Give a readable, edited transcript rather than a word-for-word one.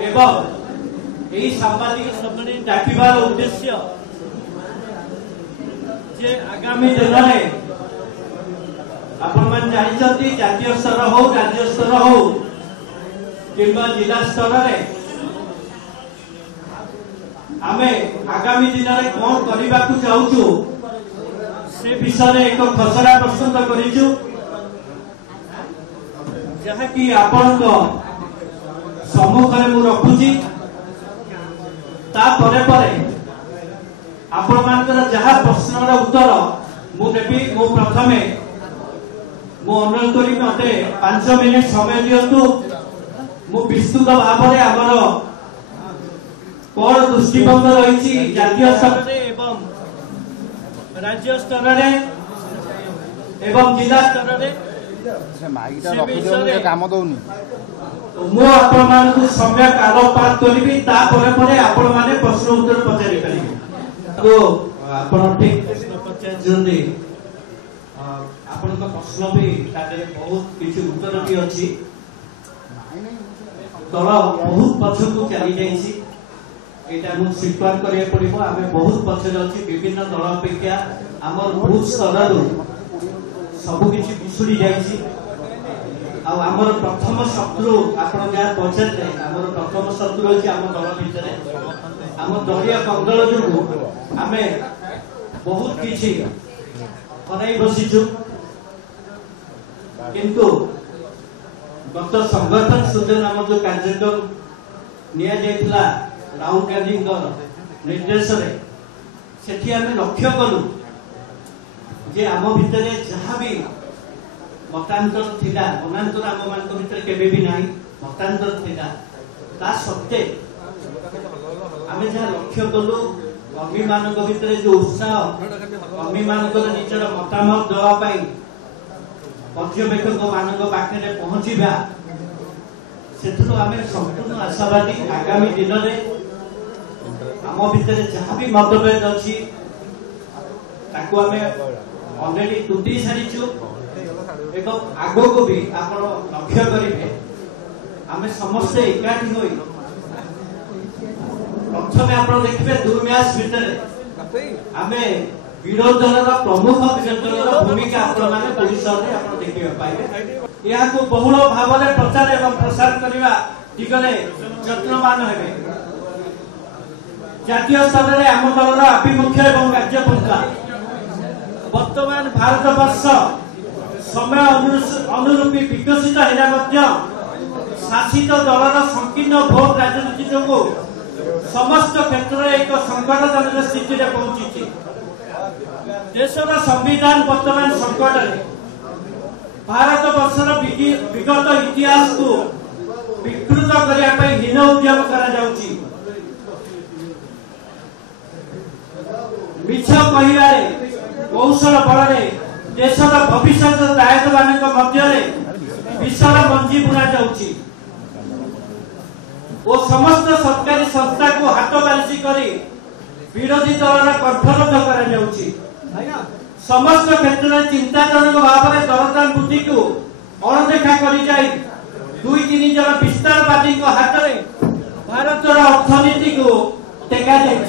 एवं यही सांबादिक सम्मेलन डाकिबार उद्देश्य जे आगामी दिन में आपण मान जानिछंती जातीय स्तर हो राज्य स्तर हो किंबा जिला स्तर रे आमे आगामी दिन में कौन करने को चाहूँ से विषय एक खसड़ा प्रस्तुत करूँ जहाँकि आपण सम्मुखें मु रखुची आपण मानकर जहाँ प्रश्नर उत्तर मुझे मु प्रथमे मु अनुरोध करी मते 5 मिनिट समय दियंतु मु विस्तृत भाव में आमर कौन दृष्टिकोण रही जातीय स्तर एवं राज्य स्तर एवं जिला स्तर मु आपण सम्यक आलोकपात करी आपण मैंने प्रश्न उत्तर पचारि पारे तो आपण ठीक प्रश्न पचारि आपण प्रश्न भी बहुत किसी उत्तर भी अच्छी दल बहुत पछक चली जाइए स्वीकार करा पड़ो आम बहुत पछरे अच्छी विभिन्न दल अपेक्षा आमर बूथ स्तर सबकि पिछुड़ी आमर प्रथम शत्रु आप पचारे आमर प्रथम शत्रु अच्छी आम दल भितर आम दलिया कंदल जो आम बहुत किसी हराई बसीचु किंतु गत संगठन सृजन नाम जो कार्यक्रम निया राहुल गांधी निर्देश से लक्ष्य कलु जे आम भितर जहाँ भी मतांतर थिला मनांतर आम मान भितर केबे भी नहीं मतांतर थिला ता सत्ते आम जहाँ लक्ष्य कलु कर्मी मान भितर जो उत्साह कर्मी मान निजर मतामत देवाई पर्यवेक्षक मान पाखे पहुंचा से आम संपूर्ण आशावादी आगामी दिन में आम भितर जहाँ भी मतभेद अच्छी ऑलरेडी टूटी सारीचु एवं आग को भी आप लक्ष्य करेंगे आम समस्ते एकाठी हो प्रथम आप देखिए 2 मैच भितर आम विरोधी दल प्रमुख विरोधी दल भूमिका देखिए पाइबे यह बहुल भाव में प्रचार एवं प्रसार करने दिगरे यत्नवान हेबे जातीय स्तर में आम दलर आभिमुख्य एवं कार्यपंथा वर्तमान भारत वर्ष समय अनुरूपी विकसित है शासित दलर संकीर्ण भोट राजनीति जो समस्त क्षेत्र में एक संकटजनक स्थिति में पहुंची देशर संविधान वर्तमान संकट में भारत वर्षर विगत इतिहास को विकृत करने हीन उद्यम करा मिछ कहिबारे कौशल बल देशर भविष्य दायक मान मध्य विशाल मंजी बुना जाउची और समस्त सरकारी संस्था को हाथ बारिशी कर विरोधी दल कंठरोध कर समस्त क्षेत्र में चिंताजनक भाव में दरदाम वृद्धि को अणदेखा कर 2-3 जन विस्तारवादी हाथ में भारत अर्थनीति को टेका जाइए।